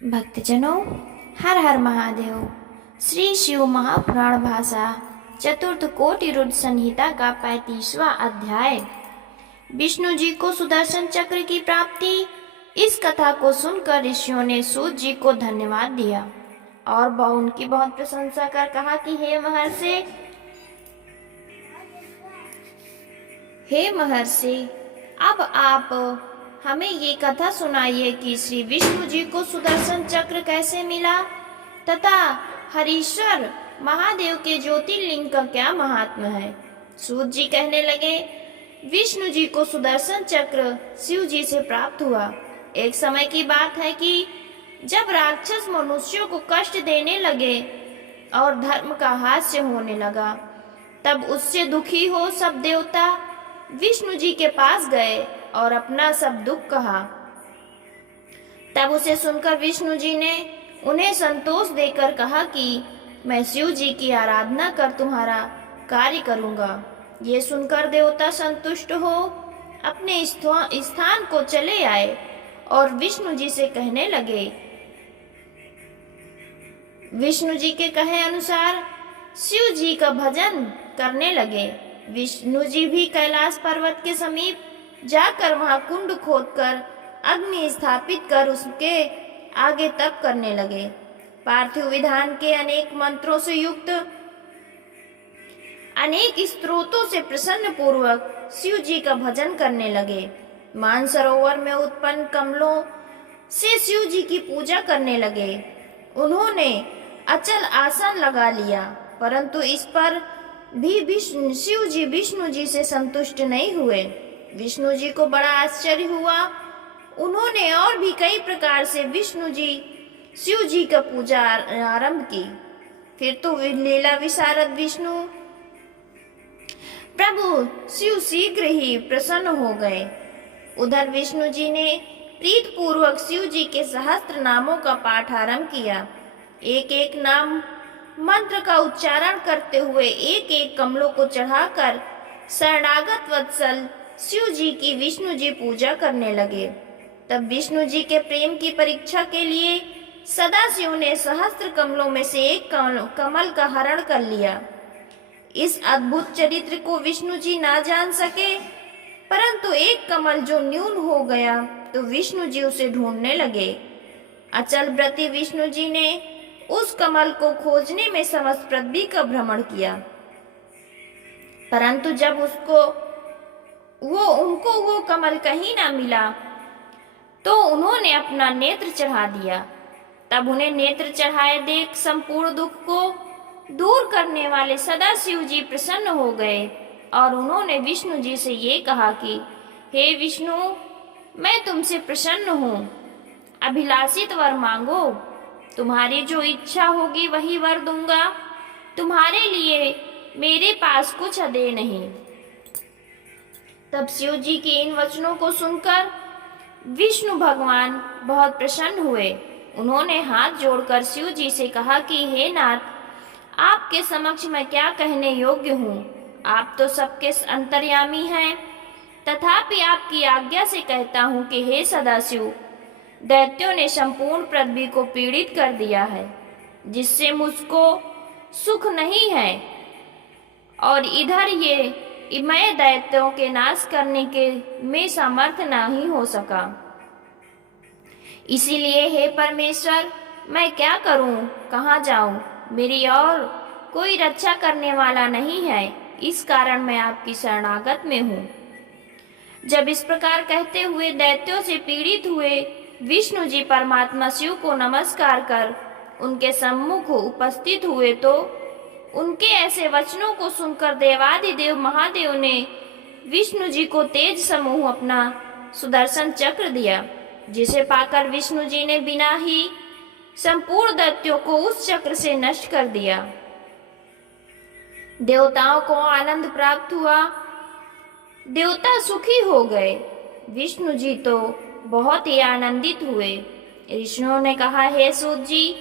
भक्तजनों, हर हर महादेव। श्री शिव महापुराण भाषा चतुर्थ कोटि रुद्र संहिता का 35वां अध्याय। विष्णु जी को सुदर्शन चक्र की प्राप्ति। इस कथा को सुनकर ऋषियों ने सूत जी को धन्यवाद दिया और उनकी बहुत प्रशंसा कर कहा कि हे महर्षि, अब आप हमें ये कथा सुनाइए कि श्री विष्णु जी को सुदर्शन चक्र कैसे मिला तथा हरीश्वर महादेव के ज्योतिर्लिंग का क्या महात्म्य है। सूत जी कहने लगे, विष्णु जी को सुदर्शन चक्र शिव जी से प्राप्त हुआ। एक समय की बात है कि जब राक्षस मनुष्यों को कष्ट देने लगे और धर्म का हास्य होने लगा, तब उससे दुखी हो सब देवता विष्णु जी के पास गए और अपना सब दुख कहा। तब उसे सुनकर विष्णु जी ने उन्हें संतोष देकर कहा कि मैं शिव जी की आराधना कर तुम्हारा कार्य करूंगा। ये सुनकर देवता संतुष्ट हो अपने स्थान को चले आए और विष्णु जी से कहने लगे। विष्णु जी के कहे अनुसार शिव जी का भजन करने लगे। विष्णु जी भी कैलाश पर्वत के समीप जाकर वहां कुंड खोदकर अग्नि स्थापित कर उसके आगे तप करने लगे। पार्थिव विधान के अनेक मंत्रों से युक्त अनेक स्तोत्रों से प्रसन्न पूर्वक शिव जी का भजन करने लगे। मानसरोवर में उत्पन्न कमलों से शिव जी की पूजा करने लगे। उन्होंने अचल आसन लगा लिया, परंतु इस पर भी शिव जी विष्णु जी से संतुष्ट नहीं हुए। विष्णु जी को बड़ा आश्चर्य हुआ। उन्होंने और भी कई प्रकार से विष्णु जी शिव जी का पूजा आरंभ की। फिर तो लीला विशारद विष्णु प्रभु शिव शीघ्र ही प्रसन्न हो गए। उधर विष्णु जी ने प्रीत पूर्वक शिव जी के सहस्त्र नामों का पाठ आरंभ किया। एक एक नाम मंत्र का उच्चारण करते हुए एक एक कमलों को चढ़ाकर शरणागत वत्सल शिव जी की विष्णु जी पूजा करने लगे। तब विष्णु जी के प्रेम की परीक्षा के लिए सदाशिव ने सहस्त्र कमलों में से एक कमल का हरण कर लिया। इस अद्भुत चरित्र को विष्णु जी ना जान सके, परंतु एक कमल जो न्यून हो गया तो विष्णु जी उसे ढूंढने लगे। अचल व्रती विष्णु जी ने उस कमल को खोजने में समस्त पृथ्वी का भ्रमण किया, परंतु जब उनको वो कमल कहीं ना मिला तो उन्होंने अपना नेत्र चढ़ा दिया। तब उन्हें नेत्र चढ़ाए देख संपूर्ण दुख को दूर करने वाले सदाशिव जी प्रसन्न हो गए और उन्होंने विष्णु जी से ये कहा कि हे विष्णु, मैं तुमसे प्रसन्न हूँ, अभिलाषित वर मांगो। तुम्हारी जो इच्छा होगी वही वर दूंगा। तुम्हारे लिए मेरे पास कुछ अदे नहीं। तब शिव जी के इन वचनों को सुनकर विष्णु भगवान बहुत प्रसन्न हुए। उन्होंने हाथ जोड़कर शिव जी से कहा कि हे नाथ, आपके समक्ष मैं क्या कहने योग्य हूँ। आप तो सबके अंतर्यामी हैं, तथापि आपकी आज्ञा से कहता हूँ कि हे सदाशिव, दैत्यों ने संपूर्ण पृथ्वी को पीड़ित कर दिया है, जिससे मुझको सुख नहीं है, और इधर ये मैं दैत्यों के नाश करने के में समर्थ नहीं हो सका। इसीलिए हे परमेश्वर, मैं क्या करूं, कहाँ जाऊं? मेरी और कोई रक्षा करने वाला नहीं है, इस कारण मैं आपकी शरणागत में हूँ। जब इस प्रकार कहते हुए दैत्यों से पीड़ित हुए विष्णु जी परमात्मा शिव को नमस्कार कर उनके सम्मुख उपस्थित हुए, तो उनके ऐसे वचनों को सुनकर देवादिदेव महादेव ने विष्णु जी को तेज समूह अपना सुदर्शन चक्र दिया, जिसे पाकर विष्णु जी ने बिना ही संपूर्ण दैत्यों को उस चक्र से नष्ट कर दिया। देवताओं को आनंद प्राप्त हुआ, देवता सुखी हो गए। विष्णु जी तो बहुत ही आनंदित हुए। ऋषियों ने कहा, हे सूत जी,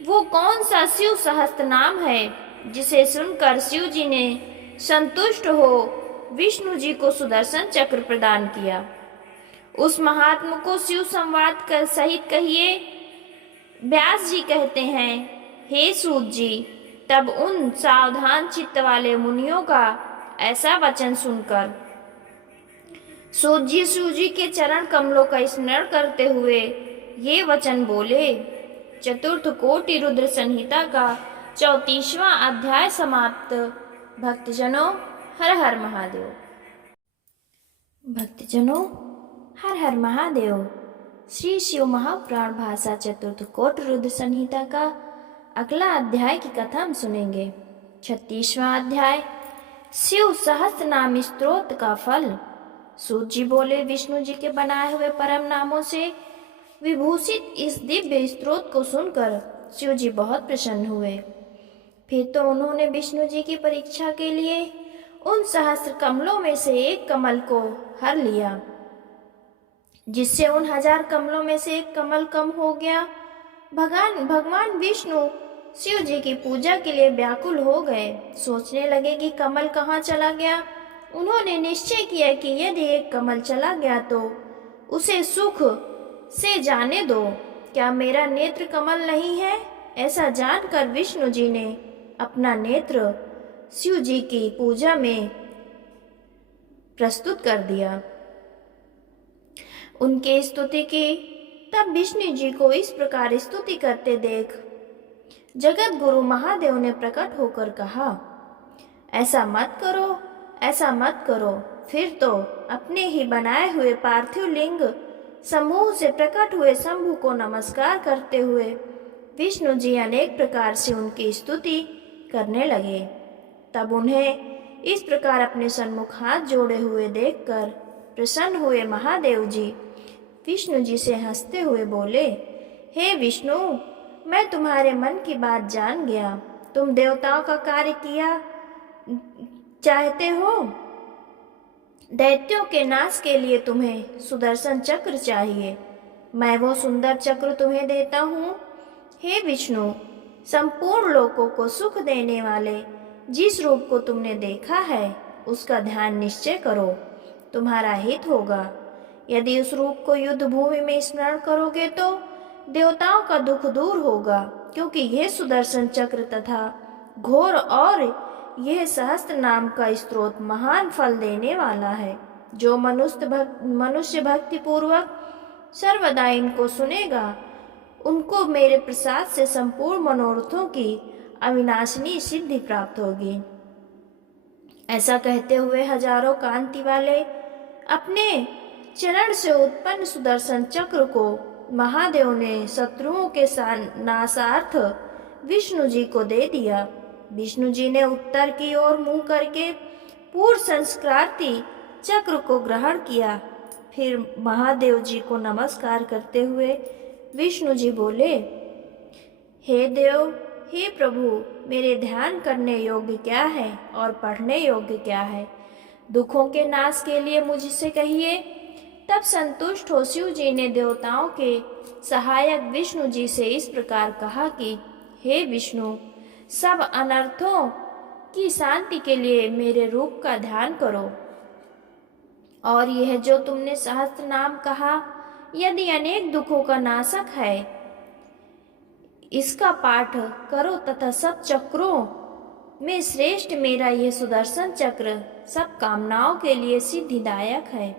वो कौन सा शिव सहस्त्र नाम है जिसे सुनकर शिव जी ने संतुष्ट हो विष्णु जी को सुदर्शन चक्र प्रदान किया। उस महात्मा को शिव संवाद कर सहित कहिए। व्यास जी कहते हैं, हे सूत जी, तब उन सावधान चित्त वाले मुनियों का ऐसा वचन सुनकर सूत जी शिव जी के चरण कमलों का स्मरण करते हुए ये वचन बोले। चतुर्थ कोटि रुद्र संहिता का 34वां अध्याय समाप्त। भक्तजनों, हर हर महादेव। भक्तजनों, हर हर महादेव। श्री शिव महापुराण भाषा चतुर्थ कोटि रुद्र संहिता का अगला अध्याय की कथा हम सुनेंगे। 36वां अध्याय, शिव सहस्त्र नाम स्तोत्र का फल। सूत जी बोले, विष्णु जी के बनाए हुए परम नामों से विभूषित इस दिव्य स्तोत्र को सुनकर शिव जी बहुत प्रसन्न हुए। फिर तो उन्होंने विष्णु जी की परीक्षा के लिए उन सहस्त्र कमलों में से एक कमल को हर लिया, जिससे उन 1000 कमलों में से एक कमल कम हो गया। भगवान विष्णु शिव जी की पूजा के लिए व्याकुल हो गए। सोचने लगे कि कमल कहाँ चला गया। उन्होंने निश्चय किया कि यदि एक कमल चला गया तो उसे सुख से जाने दो। क्या मेरा नेत्र कमल नहीं है? ऐसा जानकर विष्णु जी ने अपना नेत्र शिव जी की पूजा में प्रस्तुत कर दिया। उनके स्तुति की। तब विष्णु जी को इस प्रकार स्तुति करते देख जगत गुरु महादेव ने प्रकट होकर कहा, ऐसा मत करो, ऐसा मत करो। फिर तो अपने ही बनाए हुए पार्थिव लिंग समूह से प्रकट हुए शंभु को नमस्कार करते हुए विष्णु जी अनेक प्रकार से उनकी स्तुति करने लगे। तब उन्हें इस प्रकार अपने सन्मुख हाथ जोड़े हुए देखकर प्रसन्न हुए महादेव जी विष्णु जी से हंसते हुए बोले, हे विष्णु, मैं तुम्हारे मन की बात जान गया। तुम देवताओं का कार्य किया चाहते हो। दैत्यों के नाश के लिए तुम्हें सुदर्शन चक्र चाहिए। मैं वो सुंदर चक्र तुम्हें देता हूँ। हे विष्णु, संपूर्ण लोकों को सुख देने वाले जिस रूप को तुमने देखा है उसका ध्यान निश्चय करो, तुम्हारा हित होगा। यदि उस रूप को युद्ध भूमि में स्मरण करोगे तो देवताओं का दुख दूर होगा, क्योंकि यह सुदर्शन चक्र तथा घोर और यह सहस्त्र नाम का स्त्रोत महान फल देने वाला है। जो मनुष्य भक्ति पूर्वक सर्वदा इनको सुनेगा, उनको मेरे प्रसाद से संपूर्ण मनोरथों की अविनाशिनी सिद्धि प्राप्त होगी। ऐसा कहते हुए हजारों कांति वाले अपने चरण से उत्पन्न सुदर्शन चक्र को महादेव ने शत्रुओं के नाशार्थ विष्णु जी को दे दिया। विष्णु जी ने उत्तर की ओर मुंह करके पूर्व संस्कृति चक्र को ग्रहण किया। फिर महादेव जी को नमस्कार करते हुए विष्णु जी बोले, हे देव, हे प्रभु, मेरे ध्यान करने योग्य क्या है और पढ़ने योग्य क्या है? दुखों के नाश के लिए मुझसे कहिए। तब संतुष्ट हो शिव जी ने देवताओं के सहायक विष्णु जी से इस प्रकार कहा कि हे विष्णु, सब अनर्थों की शांति के लिए मेरे रूप का ध्यान करो। और यह जो तुमने सहस्त्र नाम कहा, यदि अनेक दुखों का नाशक है, इसका पाठ करो तथा सब चक्रों में श्रेष्ठ मेरा यह सुदर्शन चक्र सब कामनाओं के लिए सिद्धिदायक है।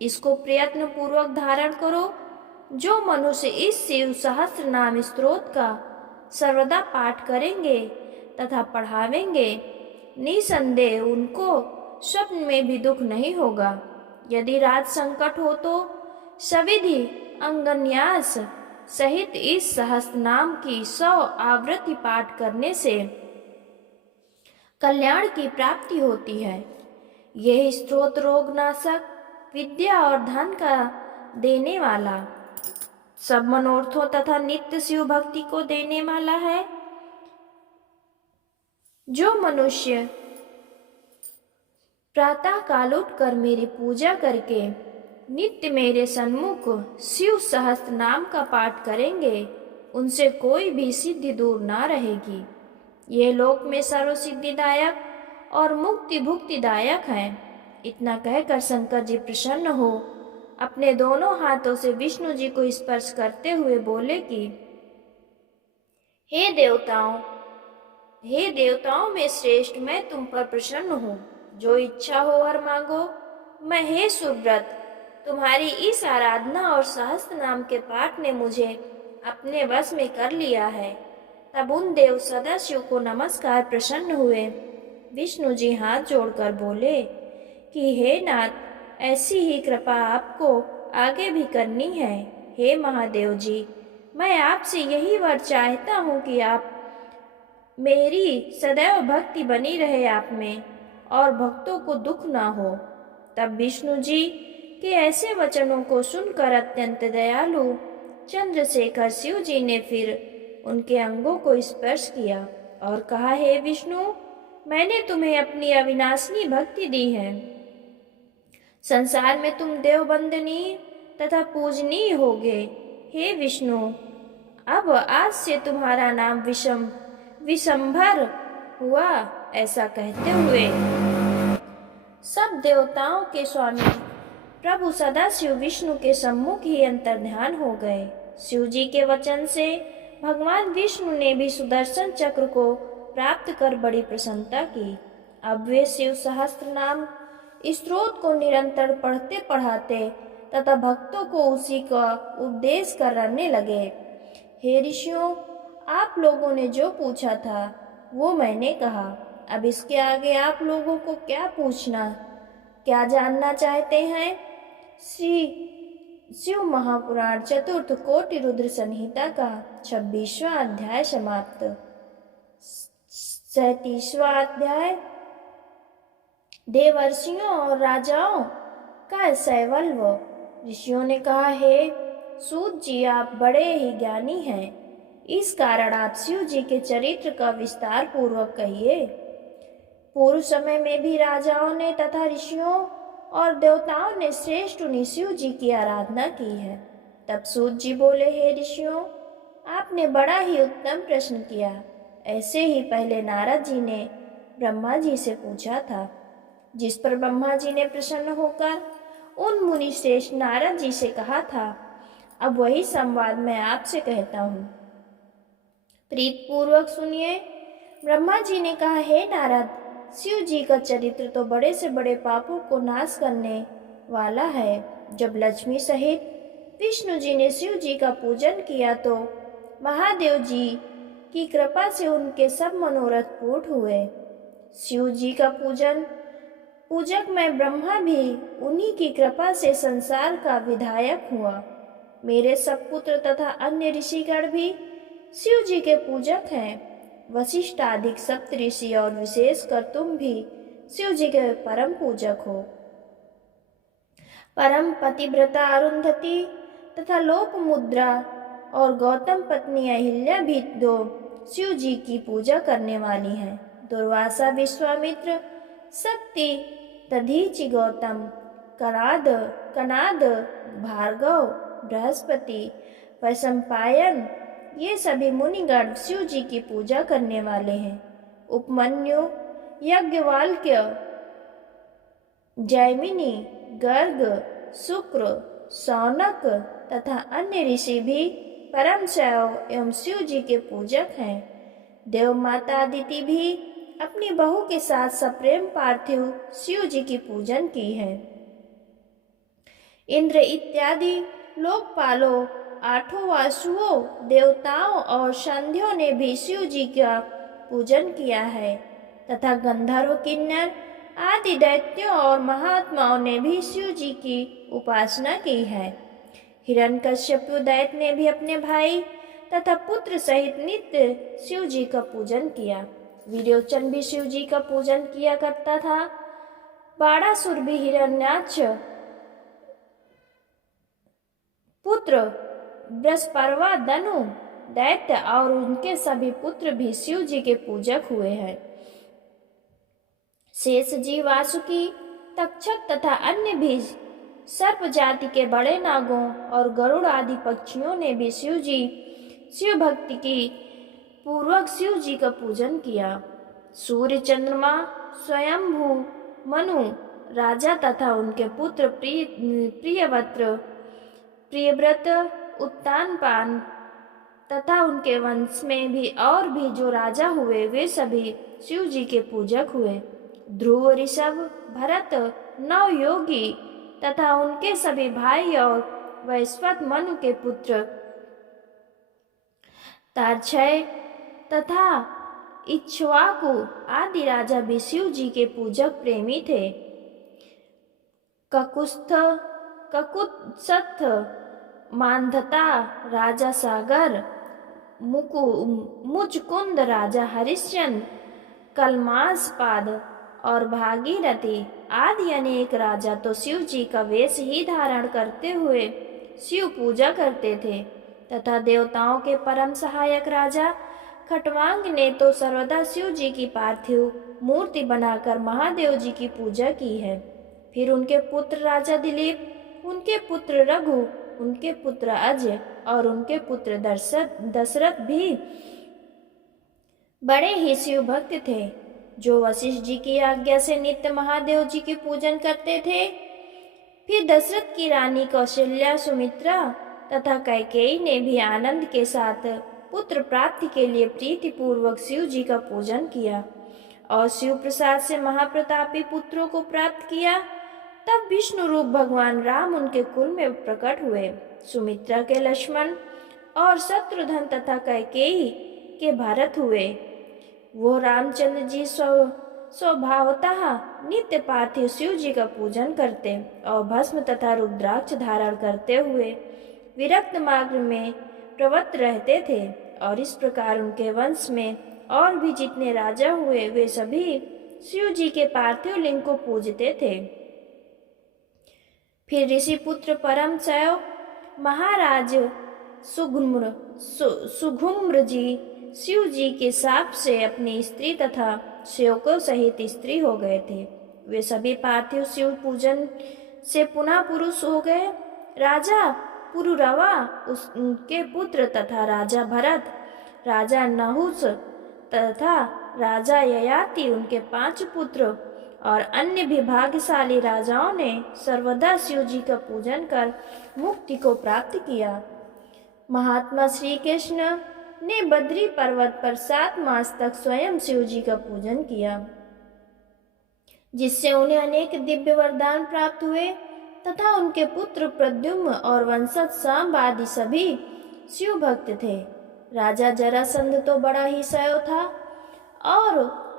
इसको प्रयत्न पूर्वक धारण करो। जो मनुष्य इस शिव सहस्त्र नाम स्तोत्र का सर्वदा पाठ करेंगे तथा पढ़ावेंगे, निसंदेह उनको स्वप्न में भी दुख नहीं होगा। यदि रात संकट हो तो सविधि अंगन्यास सहित इस सहस्त्र नाम की 100 आवृत्ति पाठ करने से कल्याण की प्राप्ति होती है। यह स्तोत्र रोगनाशक, विद्या और धन का देने वाला, सब मनोरथों तथा नित्य शिव भक्ति को देने वाला है। जो मनुष्य प्रातः काल उठकर मेरी पूजा करके नित्य मेरे सन्मुख शिव सहस्त्र नाम का पाठ करेंगे, उनसे कोई भी सिद्धि दूर ना रहेगी। ये लोक में सर्व सिद्धिदायक और मुक्ति भुक्तिदायक है। इतना कहकर शंकर जी प्रसन्न हो अपने दोनों हाथों से विष्णु जी को स्पर्श करते हुए बोले कि हे देवताओं हे देवताओं में श्रेष्ठ, मैं तुम पर प्रसन्न हूँ। जो इच्छा हो वर मांगो। मैं हे सुब्रत, तुम्हारी इस आराधना और सहस्त्र नाम के पाठ ने मुझे अपने वश में कर लिया है। तब उन देव सदाशिव को नमस्कार प्रसन्न हुए। विष्णु जी हाथ जोड़कर बोले कि हे नाथ, ऐसी ही कृपा आपको आगे भी करनी है। हे महादेव जी, मैं आपसे यही वर चाहता हूँ कि आप मेरी सदैव भक्ति बनी रहे आप में और भक्तों को दुख ना हो। तब विष्णु जी के ऐसे वचनों को सुनकर अत्यंत दयालु चंद्रशेखर शिव जी ने फिर उनके अंगों को स्पर्श किया और कहा, हे विष्णु, मैंने तुम्हें अपनी अविनाशी भक्ति दी है। संसार में तुम देववंदनीय तथा पूजनीय होगे। हे विष्णु, अब आज से तुम्हारा नाम विशंभर हुआ। ऐसा कहते हुए सब देवताओं के स्वामी प्रभु सदाशिव विष्णु के सम्मुख ही अंतर्ध्यान हो गए। शिव जी के वचन से भगवान विष्णु ने भी सुदर्शन चक्र को प्राप्त कर बड़ी प्रसन्नता की। अब वे शिव सहस्त्र नाम स्त्रोत को निरंतर पढ़ते पढ़ाते तथा भक्तों को उसी का उपदेश करने लगे। हे ऋषियों, आप लोगों ने जो पूछा था वो मैंने कहा। अब इसके आगे आप लोगों को क्या पूछना, क्या जानना चाहते हैं? श्री शिव महापुराण चतुर्थ कोटि रुद्र संहिता का 26वां अध्याय समाप्त। 37वां अध्याय देवर्षियों और राजाओं का शैवल्व। ऋषियों ने कहा, हे सूत जी, आप बड़े ही ज्ञानी हैं, इस कारण आप शिव जी के चरित्र का विस्तार पूर्वक कहिए। पूर्व समय में भी राजाओं ने तथा ऋषियों और देवताओं ने श्रेष्ठ उन्हीं शिव जी की आराधना की है। तब सूत जी बोले, हे ऋषियों, आपने बड़ा ही उत्तम प्रश्न किया। ऐसे ही पहले नारद जी ने ब्रह्मा जी से पूछा था, जिस पर ब्रह्मा जी ने प्रसन्न होकर उन मुनि श्रेष्ठ नारद जी से कहा था। अब वही संवाद मैं आपसे कहता हूँ, प्रीत पूर्वक सुनिए। ब्रह्मा जी ने कहा, हे नारद, शिव जी का चरित्र तो बड़े से बड़े पापों को नाश करने वाला है। जब लक्ष्मी सहित विष्णु जी ने शिव जी का पूजन किया तो महादेव जी की कृपा से उनके सब मनोरथ पूर्ण हुए। शिव जी का पूजक मैं ब्रह्मा भी उन्हीं की कृपा से संसार का विधायक हुआ। मेरे सब पुत्र तथा अन्य ऋषिगण भी शिव जी के पूजक हैं। वशिष्ठ आदि सप्त ऋषि और विशेषकर तुम भी शिव जी के परम पूजक हो। परम पतिव्रता अरुंधति तथा लोपमुद्रा और गौतम पत्नी अहिल्या भी दो शिव जी की पूजा करने वाली हैं। दुर्वासा, विश्वामित्र, शक्ति, दधीचि, गौतम, कनाद, भार्गव, बृहस्पति, वैशंपायन, ये सभी मुनिगण शिव जी की पूजा करने वाले हैं। उपमन्यु, यज्ञवाल्क्य, जैमिनी, गर्ग, शुक्र, शौनक तथा अन्य ऋषि भी परम शैव एवं शिव जी के पूजक हैं। देव माता अदिति भी अपनी बहू के साथ सप्रेम पार्थिव शिव जी की पूजन की है। इंद्र इत्यादि लोकपालों, आठों वासुओं, देवताओं और संध्यों ने भी शिव जी का पूजन किया है तथा गंधर्व, किन्नर आदि दैत्यों और महात्माओं ने भी शिव जी की उपासना की है। हिरण्यकश्यप दैत्य ने भी अपने भाई तथा पुत्र सहित नित्य शिव जी का पूजन किया। विरोचन भी शिव जी का पूजन किया करता था। बाणासुर भी हिरण्याक्ष पुत्र बृहस्पति, दनु दैत्य और उनके सभी पुत्र भी शिव जी के पूजक हुए हैं। शेष जी, वासुकी, तक्षक तथा अन्य भी सर्प जाति के बड़े नागों और गरुड़ आदि पक्षियों ने भी शिव भक्ति की पूर्वक शिव जी का पूजन किया। सूर्य, चंद्रमा, स्वयंभू, मनु राजा तथा उनके पुत्र प्रियव्रत, उत्तानपान, तथा उनके वंश में भी और भी जो राजा हुए वे सभी शिव जी के पूजक हुए। ध्रुव, ऋषभ, भरत, नव योगी तथा उनके सभी भाई और वैश्वत मनु के पुत्र तारक्षय तथा इक्ष्वाकु आदि राजा भी शिव जी के पूजक प्रेमी थे। ककुस्थ, ककुत्सथ, मांधता राजा सागर, मुचकुंद राजा हरिश्चंद्र, कलमासपाद और भागीरथी आदि अनेक राजा तो शिव जी का वेश ही धारण करते हुए शिव पूजा करते थे तथा देवताओं के परम सहायक राजा खटवांग ने तो सर्वदा शिव जी की पार्थिव मूर्ति बनाकर महादेव जी की पूजा की है। फिर उनके पुत्र राजा दिलीप, उनके पुत्र रघु, उनके पुत्र अजय और उनके पुत्र दशरथ भी बड़े ही शिव भक्त थे, जो वशिष्ठ जी की आज्ञा से नित्य महादेव जी की पूजन करते थे। फिर दशरथ की रानी कौशल्या, सुमित्रा तथा कैकेयी ने भी आनंद के साथ पुत्र प्राप्ति के लिए प्रीति पूर्वक शिव जी का पूजन किया और शिव प्रसाद से महाप्रतापी पुत्रों को प्राप्त किया। तब विष्णु रूप भगवान राम उनके कुल में प्रकट हुए। सुमित्रा के लक्ष्मण और शत्रुघ्न तथा कैकेयी के भरत हुए। वो रामचंद्र जी स्वभावतः नित्य पार्थिव शिव जी का पूजन करते और भस्म तथा रुद्राक्ष धारण करते हुए विरक्त मार्ग में प्रवृत्त रहते थे। और इस प्रकार उनके वंश में और भी जितने राजा हुए वे सभी शिव जी के पार्थिव लिंग को पूजते थे। फिर ऋषि पुत्र परम शैव महाराज सुघुम्र जी शिव जी के शाप से अपनी स्त्री तथा सेवकों सहित स्त्री हो गए थे। वे सभी पार्थिव शिव पूजन से पुनः पुरुष हो गए। राजा पुरुरवा उनके पुत्र तथा राजा भरत, राजा नहुस तथा राजा ययाति उनके 5 पुत्र और अन्य भी भाग्यशाली राजाओं ने सर्वदा शिव जी का पूजन कर मुक्ति को प्राप्त किया। महात्मा श्री कृष्ण ने बद्री पर्वत पर 7 मास तक स्वयं शिव जी का पूजन किया, जिससे उन्हें अनेक दिव्य वरदान प्राप्त हुए तथा उनके पुत्र प्रद्युम्न और वंशज सांब आदि सभी शिव भक्त थे। राजा जरासंध तो बड़ा ही शैव था और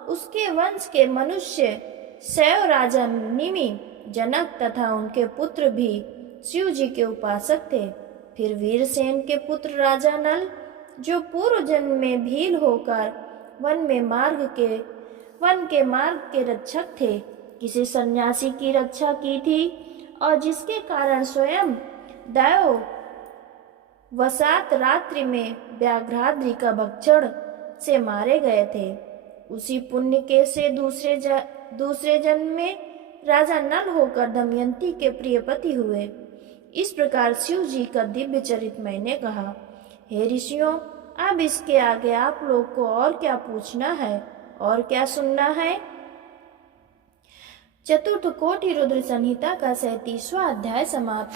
उसके वंश के मनुष्य शैव राजा निमि, जनक तथा उनके पुत्र भी शिव जी के उपासक थे। फिर वीरसेन के पुत्र राजा नल, जो पूर्व जन्म में भील होकर वन के मार्ग के रक्षक थे, किसी सन्यासी की रक्षा की थी और जिसके कारण स्वयं दैव वसात रात्रि में व्याघ्राद्रि का भक्षण से मारे गए थे। उसी पुण्य के से दूसरे जन्म में राजा नल होकर दमयंती के प्रियपति हुए। इस प्रकार शिव जी का दिव्य चरित्र मैंने कहा। हे ऋषियों, अब इसके आगे आप लोग को और क्या पूछना है और क्या सुनना है? चतुर्थ कोटि रुद्र संहिता का 37वां अध्याय समाप्त।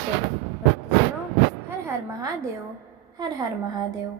हर हर महादेव, हर हर महादेव।